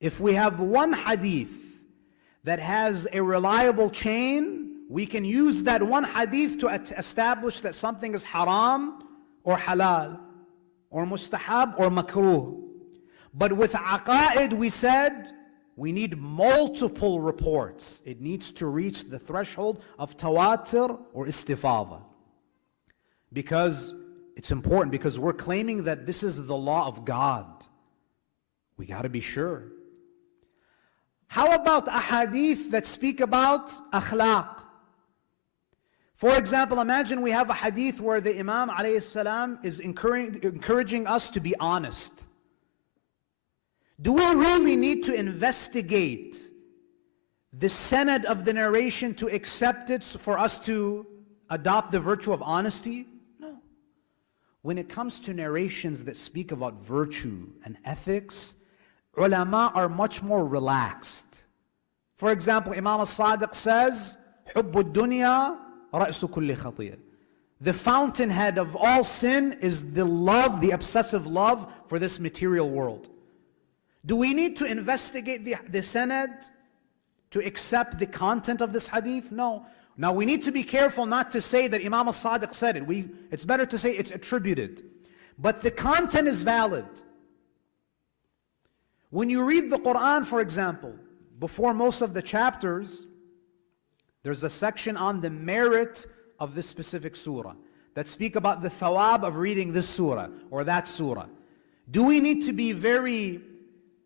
If we have one hadith that has a reliable chain, we can use that one hadith to establish that something is haram or halal or mustahab or makruh. But with aqa'id, we said we need multiple reports. It needs to reach the threshold of tawatur or istifada. Because it's important, because we're claiming that this is the law of God. We got to be sure. How about ahadith that speak about akhlaq? For example, imagine we have a hadith where the Imam alayhi salam is encouraging us to be honest. Do we really need to investigate the sanad of the narration to accept it for us to adopt the virtue of honesty? No. When it comes to narrations that speak about virtue and ethics, ulama are much more relaxed. For example, Imam al-Sadiq says, حُبُّ الدُّنْيَا رَأْسُ كُلِّ خَطِيئَةٍ. The fountainhead of all sin is the love, the obsessive love for this material world. Do we need to investigate the sanad to accept the content of this hadith? No. Now we need to be careful not to say that Imam al-Sadiq said it. It's better to say it's attributed. But the content is valid. When you read the Quran, for example, before most of the chapters, there's a section on the merit of this specific surah that speak about the thawab of reading this surah or that surah. Do we need to be very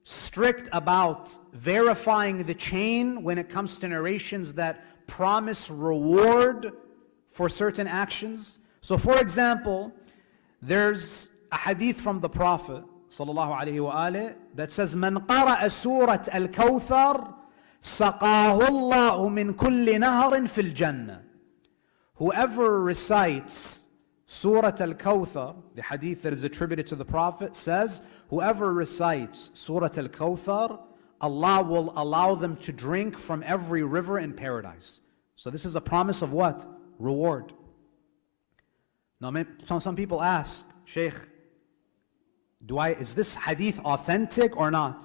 strict about verifying the chain when it comes to narrations that promise reward for certain actions? So for example, there's a hadith from the Prophet sallallahu alaihi wasallam that says, "Man qara'a surat al-Kawthar saqahu Allahu min kulli naharin fil jannah." Whoever recites Surat al-Kawthar, the hadith that is attributed to the Prophet says, whoever recites Surat al-Kawthar, Allah will allow them to drink from every river in paradise. So this is a promise of what? Reward. Now some people ask, Sheikh, is this hadith authentic or not?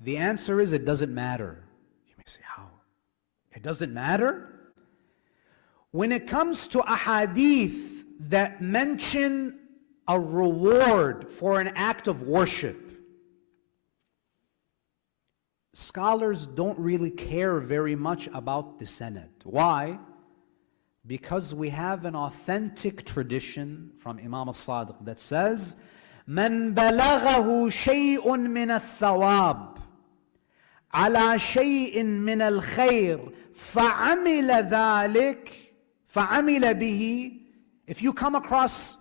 The answer is it doesn't matter. You may say, how? It doesn't matter? When it comes to ahadith that mention a reward for an act of worship, scholars don't really care very much about the sanad. Why? Because we have an authentic tradition from Imam al-Sadiq that says, "Man balaghahu shay'un min al-thawab ala shay'in min al-khayr fa'amila dhalik fa'amila bihi." If you come across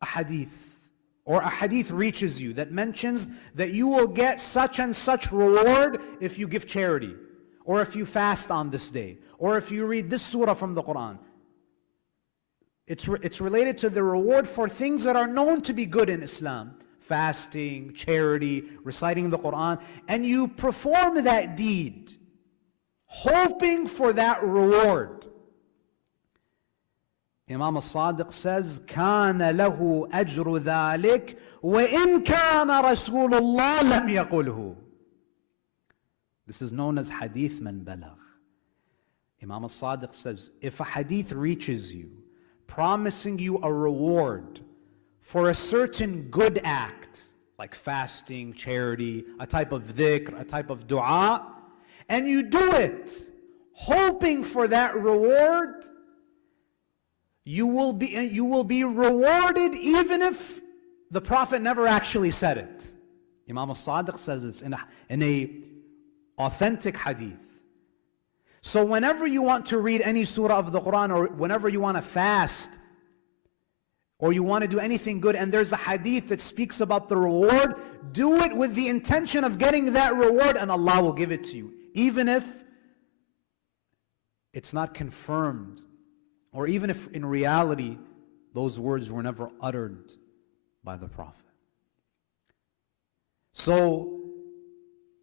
a hadith, or a hadith reaches you that mentions that you will get such and such reward if you give charity, or if you fast on this day, or if you read this surah from the Quran, it's related to the reward for things that are known to be good in Islam. Fasting, charity, reciting the Quran, and you perform that deed, hoping for that reward. Imam al-Sadiq says, كَانَ لَهُ أَجْرُ ذَلِكَ وَإِنْ كَانَ رَسُولُ اللَّهِ لَمْ يَقُلْهُ. This is known as hadith man balagh. Imam al-Sadiq says, if a hadith reaches you, promising you a reward for a certain good act, like fasting, charity, a type of dhikr, a type of dua, and you do it, hoping for that reward, you will be rewarded even if the Prophet never actually said it. Imam al-Sadiq says this in a authentic hadith. So whenever you want to read any surah of the Quran, or whenever you want to fast, or you want to do anything good, and there's a hadith that speaks about the reward, do it with the intention of getting that reward, and Allah will give it to you, even if it's not confirmed, or even if in reality those words were never uttered by the Prophet. So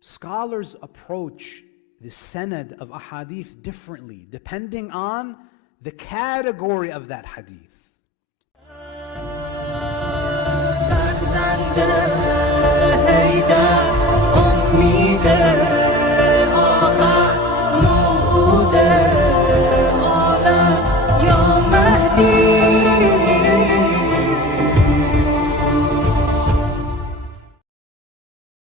scholars approach the sanad of ahadith differently, depending on the category of that hadith.